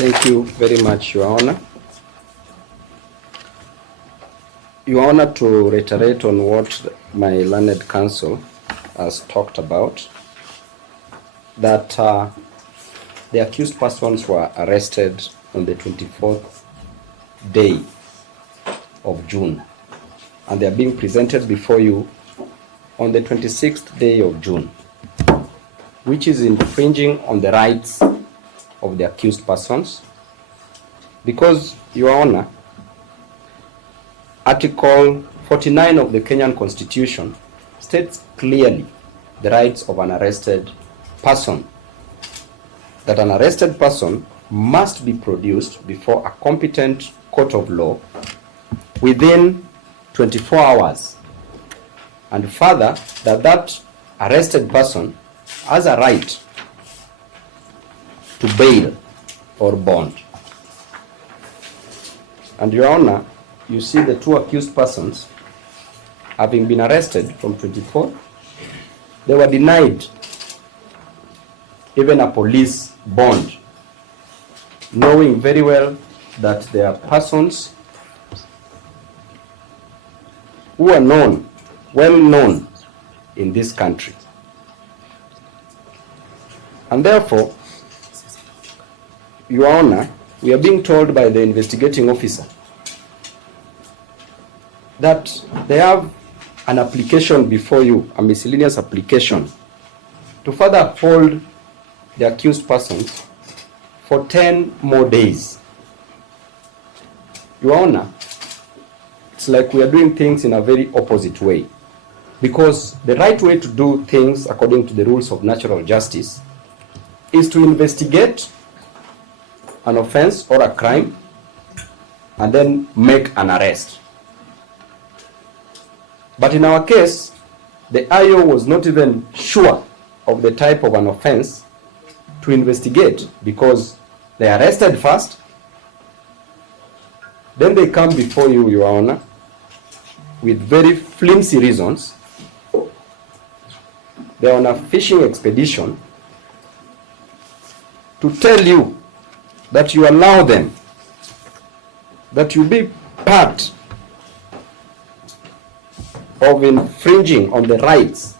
Thank you very much, Your Honor. Your Honor, to reiterate on what my learned counsel has talked about, that the accused persons were arrested on the 24th day of June, and they are being presented before you on the 26th day of June, which is infringing on the rights of the accused persons, because, Your Honor, Article 49 of the Kenyan Constitution states clearly the rights of an arrested person, that an arrested person must be produced before a competent court of law within 24 hours, and further, that arrested person has a right to bail or bond. And Your Honor, you see the two accused persons having been arrested from 24, they were denied even a police bond, knowing very well that they are persons who are known, well known in this country. And therefore, Your Honor, we are being told by the investigating officer that they have an application before you, a miscellaneous application, to further hold the accused persons for 10 more days. Your Honor, it's like we are doing things in a very opposite way, because the right way to do things according to the rules of natural justice is to investigate an offense or a crime and then make an arrest. But in our case, the IO was not even sure of the type of an offense to investigate, because they arrested first, then they come before you, Your Honor, with very flimsy reasons. They're on a fishing expedition to tell you that you allow them, that you be part of infringing on the rights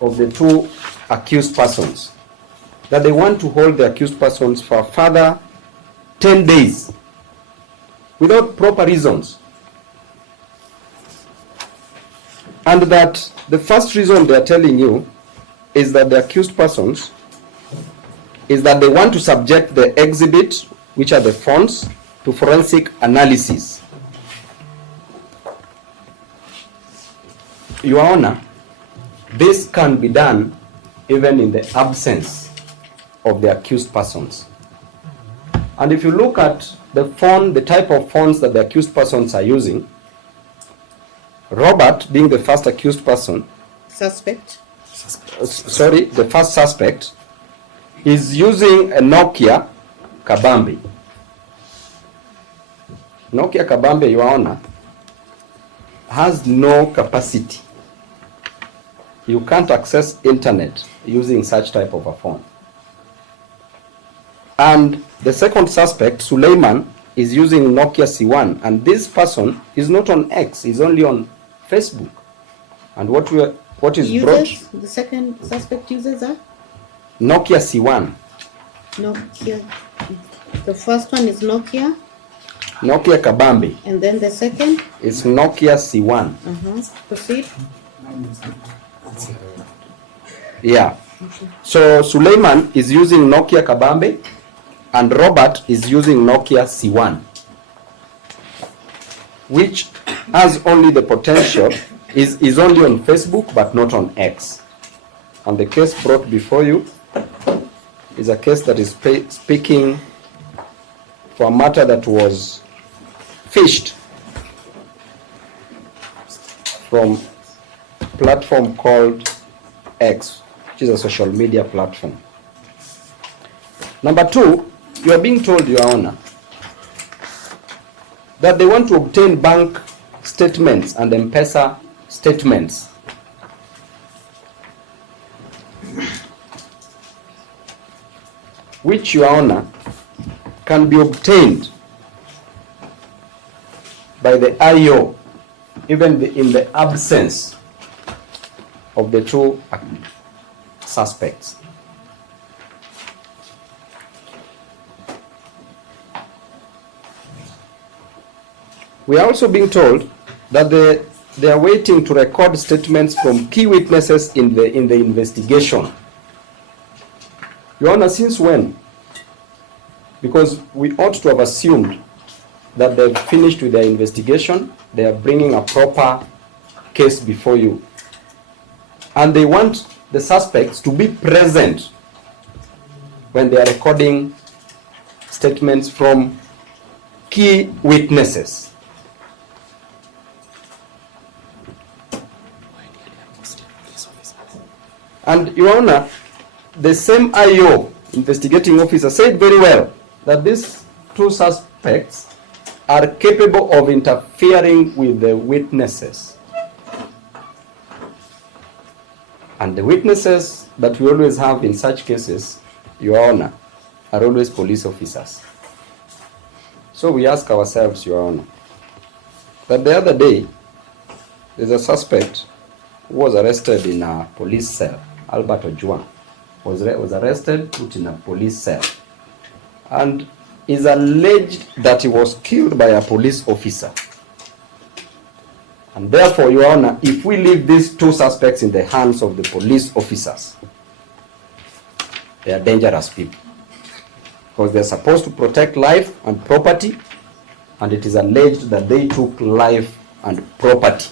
of the two accused persons, that they want to hold the accused persons for a further 10 days without proper reasons. And that the first reason they are telling you is that the accused persons is that they want to subject the exhibit, which are the phones, to forensic analysis. Your Honor, this can be done even in the absence of the accused persons. And if you look at the phone, the type of phones that the accused persons are using, Robert, being the first accused person, the first suspect, is using a Nokia Kabambe. Nokia Kabambe, Your Honor, has no capacity. You can't access internet using such type of a phone. And the second suspect, Suleiman, is using Nokia C1, and this person is not on X, he's only on Facebook. And what is brought? The second suspect uses a Nokia C1. Nokia. The first one is Nokia Kabambe. And then the second is Nokia C1. Proceed. Yeah. So Suleiman is using Nokia Kabambe and Robert is using Nokia C1, which has only the potential, is only on Facebook but not on X. And the case brought before you is a case that is speaking for a matter that was fished from a platform called X, which is a social media platform. Number two, you are being told, Your Honor, that they want to obtain bank statements and M-Pesa statements. Which, Your Honor, can be obtained by the IO even in the absence of the two suspects. We are also being told that they are waiting to record statements from key witnesses in the investigation. Your Honor, since when? Because we ought to have assumed that they've finished with their investigation, they are bringing a proper case before you. And they want the suspects to be present when they are recording statements from key witnesses. And Your Honor, the same IO, investigating officer, said very well that these two suspects are capable of interfering with the witnesses. And the witnesses that we always have in such cases, Your Honor, are always police officers. So we ask ourselves, Your Honor, that the other day, there's a suspect who was arrested in a police cell. Albert Ojwang was arrested, put in a police cell, and is alleged that he was killed by a police officer. And therefore, Your Honor, if we leave these two suspects in the hands of the police officers, they are dangerous people, because they're supposed to protect life and property, and it is alleged that they took life and property.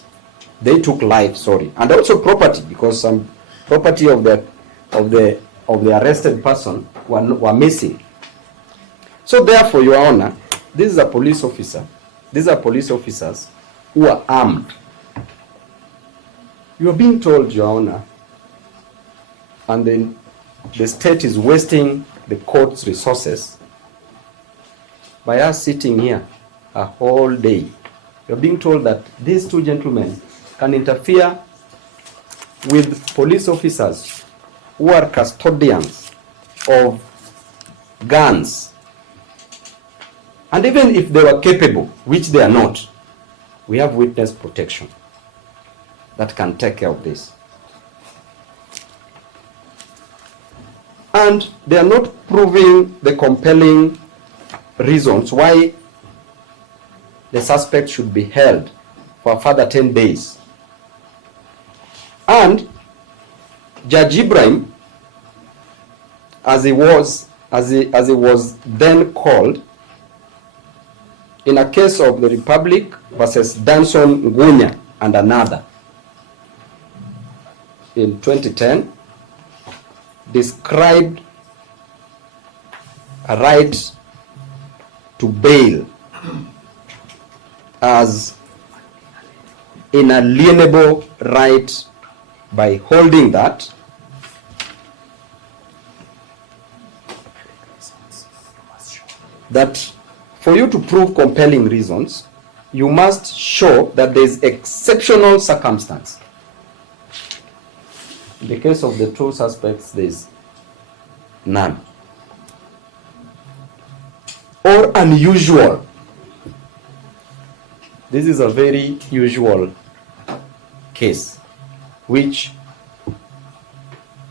They took life, sorry, and also property, because some property of the arrested person were missing. So therefore, Your Honor, this is a police officer. These are police officers who are armed. You are being told, Your Honor, and then the state is wasting the court's resources by us sitting here a whole day. You're being told that these two gentlemen can interfere with police officers who are custodians of guns. And even if they were capable, which they are not, we have witness protection that can take care of this. And they are not proving the compelling reasons why the suspect should be held for a further 10 days. And Judge Ibrahim, as he was then called, in a case of the Republic versus Danson Ngunya and another, in 2010, described a right to bail as inalienable right by holding that for you to prove compelling reasons, you must show that there is exceptional circumstance. In the case of the two suspects, there is none. Or unusual. This is a very usual case, which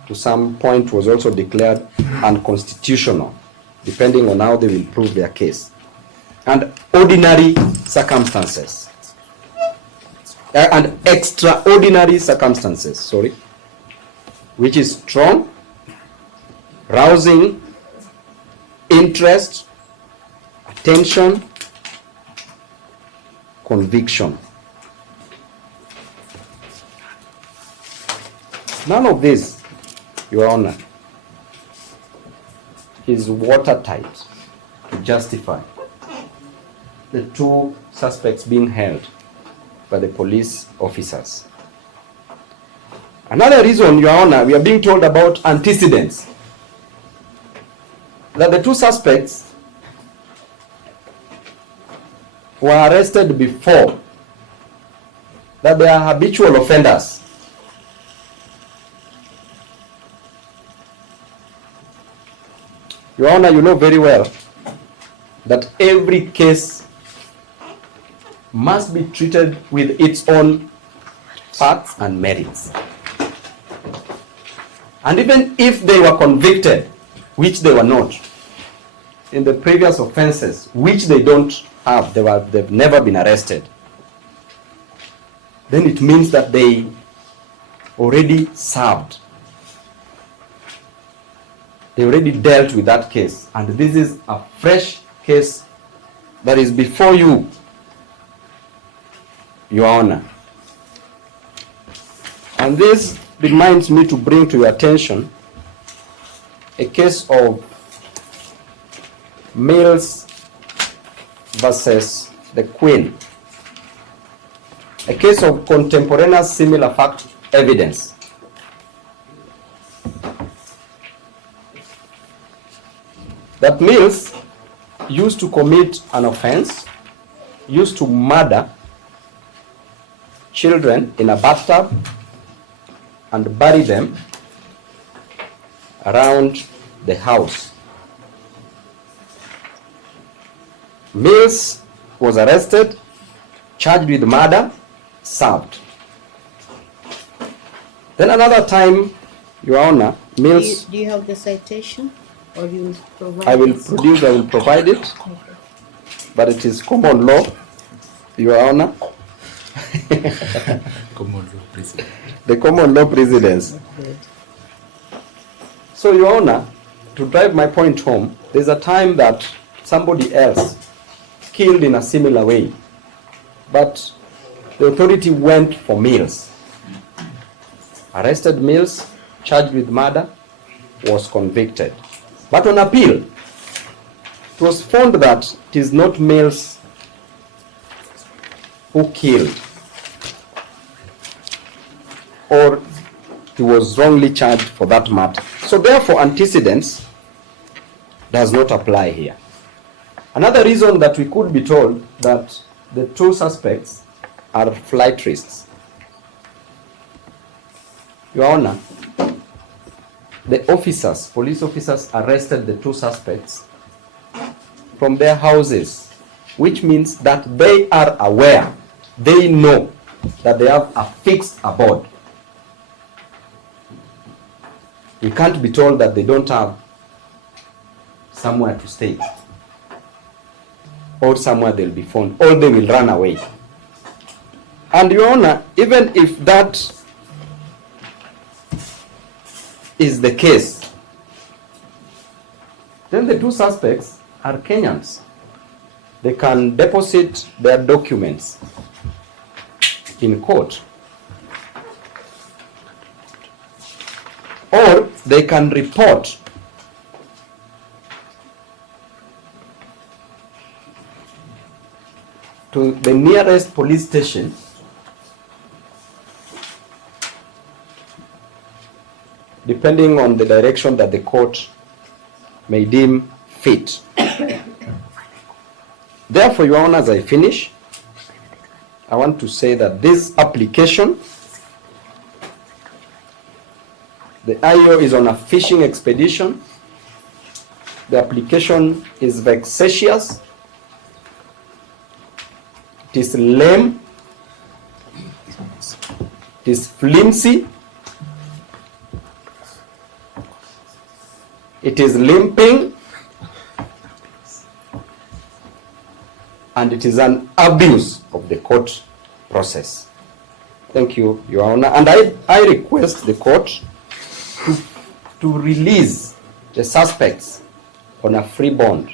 to some point was also declared unconstitutional, depending on how they will prove their case. And ordinary circumstances, and extraordinary circumstances, sorry, which is strong, rousing interest, attention, conviction. None of this, Your Honor, is watertight to justify the two suspects being held by the police officers. Another reason, Your Honor, we are being told about antecedents, that the two suspects were arrested before, that they are habitual offenders. Your Honor, you know very well that every case must be treated with its own facts and merits. And even if they were convicted, which they were not, in the previous offenses, which they don't have, they've never been arrested, then it means that they already served. They already dealt with that case. And this is a fresh case that is before you, Your Honor. And this reminds me to bring to your attention a case of Mills versus the Queen, a case of contemporaneous similar fact evidence. That Mills used to commit an offense, used to murder children in a bathtub and bury them around the house. Mills was arrested, charged with murder, served. Then another time, Your Honor, Mills... Do you have the citation? Or you will provide I will this? produce, I will provide it, Okay. but it is common law, Your Honor. Common law precedent. The common law precedents. Good. So, Your Honor, to drive my point home, there's a time that somebody else killed in a similar way, but the authority went for Mills, arrested Mills, charged with murder, was convicted. But on appeal, it was found that it is not Mills who killed, or he was wrongly charged for that matter. So therefore, antecedents does not apply here. Another reason that we could be told that the two suspects are flight risks. Your Honor, the officers, police officers, arrested the two suspects from their houses, which means that they are aware, they know that they have a fixed abode. We can't be told that they don't have somewhere to stay, or somewhere they'll be found, or they will run away. And Your Honor, even if that is the case, then the two suspects are Kenyans. They can deposit their documents in court, or they can report to the nearest police station depending on the direction that the court may deem fit. Therefore, Your Honor, as I finish, I want to say that this application, the IO is on a fishing expedition. The application is vexatious. It is lame. It is flimsy. It is limping. And it is an abuse of the court process. Thank you, Your Honor. And I request the court to release the suspects on a free bond